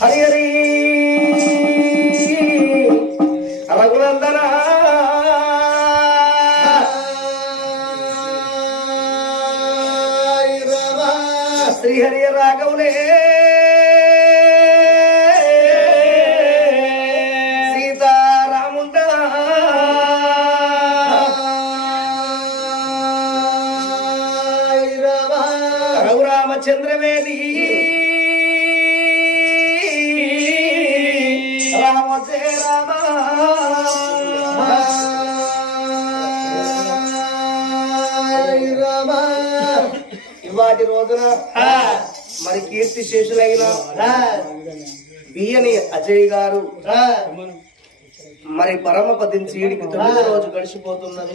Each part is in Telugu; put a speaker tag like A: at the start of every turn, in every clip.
A: హరి హరి రఘునందన. శ్రీహరి రాఘవులే సీతారాముండ రఘురామచంద్రవేది ఇవాటి రోజున మరి కీర్తి శేషులైన బియ్యని అజయ్ గారు మరి పరమపదిని చీడికి తొమ్మిది రోజు గడిచిపోతున్నది.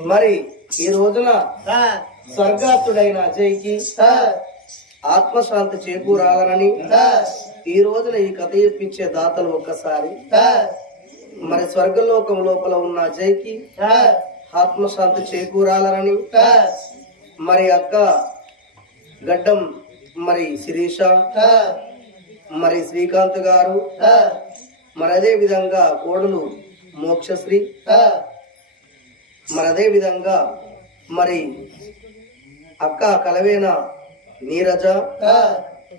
A: మరి ఈ రోజున స్వర్గాత్తుడైన అజయ్కి ఆత్మశాంతి చేకూరాలని ఈ రోజున ఈ కథ చెప్పించే దాతలు ఒక్కసారి. మరి స్వర్గలోకం లోపల ఉన్న అజయ్కి ఆత్మశాంతి చేకూరాలని మరి అక్క గడ్డం మరి శిరీష మరి శ్రీకాంత్ గారు మరి అదే విధంగా కోడలు మోక్షశ్రీ మరి అదే విధంగా మరి అక్క కలవేన నీరజ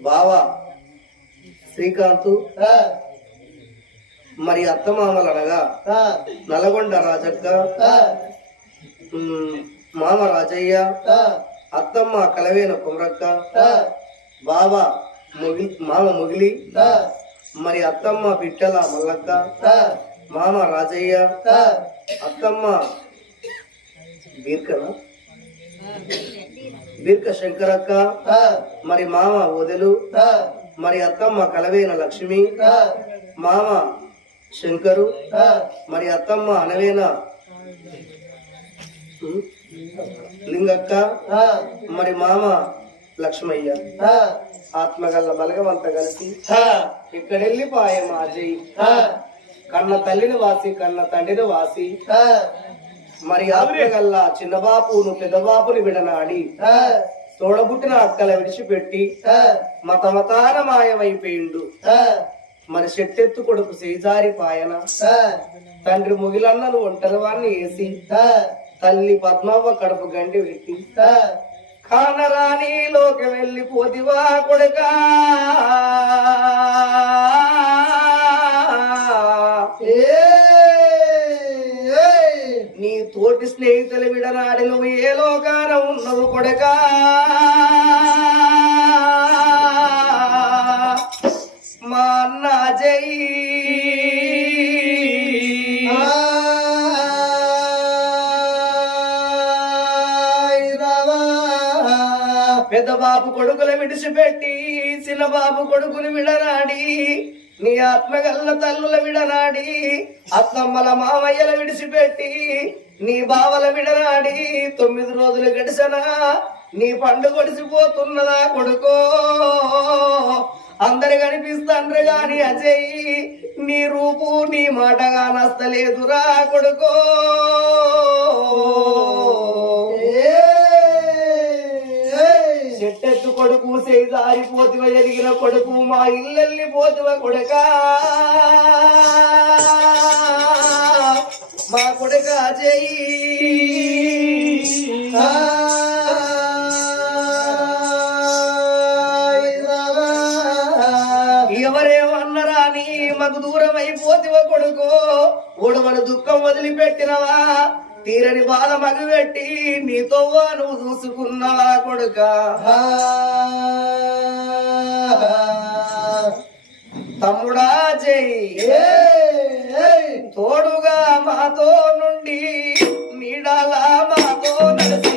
A: బావ శ్రీకాంత్ మరి అత్తమామలు అనగా నల్గొండ రాజక్క మామ రాజయ్య అత్తమ్మ కలవేన కుమరక్క బావ మొగి మామ మొగిలి మరి అత్తమ్మ పిట్టల మల్లక్క మామ రాజయ్య అత్తమ్మ బీర్కన? దీర్ఘ శంకరక్క మరి మామ ఓదెలు మరి అత్తమ్మ కలవేన లక్ష్మి మామ శంకరు మరి అత్తమ్మ అనవేన లింగక్క మరి మామ లక్ష్మయ్య. ఆత్మగల్ల బలగమంత కలిసి ఇక్కడెళ్ళి వెళ్ళిపాయ మాజీ. కన్న తల్లిని వాసి కన్న తండ్రిని వాసి. మరి ఆత్మగల్ల చిన్నబాపును పెద్దబాపుని విడనాడి తోడబుట్టిన అక్కల విడిచిపెట్టి మత మతాన మాయమైపోయిండు మరి చెట్టెత్తు కొడుకు సేజారి పాయన తండ్రి ముగిలన్నను ఒంటరి వాణ్ణి వేసి తల్లి పద్మవ్వ కడుపు గండి పెట్టి కానరాని లోకి వెళ్ళిపోతివా కొడుకా. నీ తోటి స్నేహితులు విడనాడి నువ్వు ఏ లోకాన ఉన్నవు కొడుకా. మా అన్న అజయ్. పెద్ద బాబు కొడుకులు విడిచిపెట్టి చిన్న బాబు కొడుకుని విడనాడి నీ ఆత్మగల్ల తల్లుల విడనాడి అత్తమ్మల మామయ్యల విడిచిపెట్టి నీ బావల విడనాడి తొమ్మిది రోజులు గడిసనా నీ పండు గడిచిపోతున్నదా కొడుకో? అందరు కనిపిస్తాండ్రు గాని అజయ్ నీ రూపు నీ మాటగా నస్తలేదురా కొడుకో. చెట్టెత్తు కొడుకు సేదారిపోతివ ఎదిగిన కొడుకు మా ఇల్లెల్లి పోతువ కొడక. మా కొడక అజయ్ ఎవరేమన్నరా నీ? మాకు దూరం అయిపోతివ ఓడు మన దుఃఖం వదిలిపెట్టినవా? తీరని బాధ మగబెట్టి నీతో నువ్వు చూసుకున్నవా కొడుక. తమ్ముడా జై. తోడుగా మాతో నుండి నీడాలా మాతో నడిసి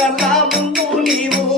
A: కన్నా ముందు నీవు.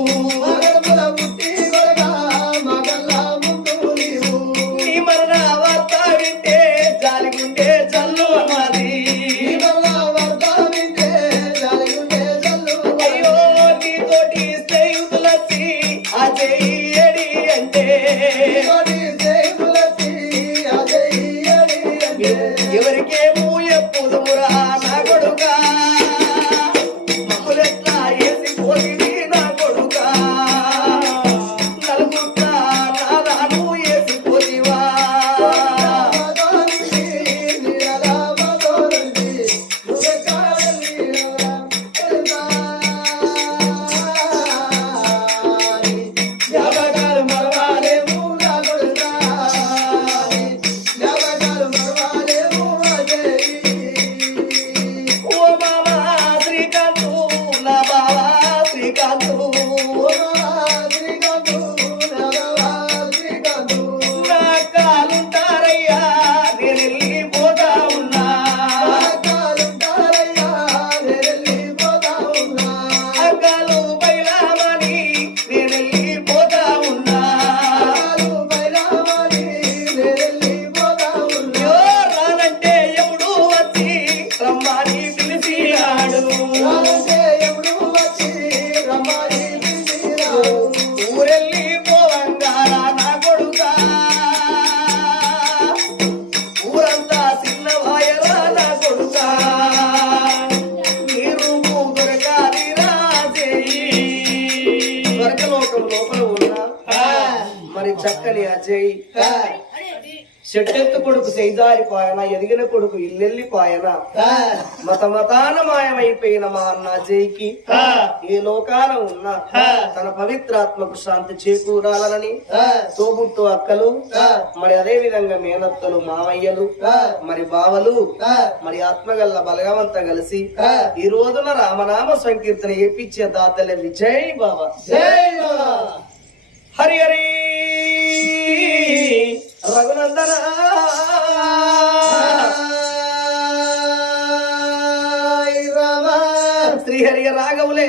B: ಗೆದ್ದಲಿ అజయ్.
A: చెట్టెత్తు కొడుకు సైదారిపాయన ఎదిగిన కొడుకు ఇల్లెల్లిపాయన మత మతాన మాయమైపోయిన మా అన్న అజయ్కి ఏ లోకాన ఉన్నా తన పవిత్రాత్మకు శాంతి చేకూరాలని తోబుట్టు అక్కలు మరి అదే విధంగా మేనత్తలు మామయ్యలు మరి బావలు మరి ఆత్మగల్ల బలగమంతా కలిసి ఈ రోజున రామనామ సంకీర్తన ఏపించే దాతలే విజయ్ బాబా హరి హరి!
B: రఘునందన
A: శ్రీహరియ రాఘవులే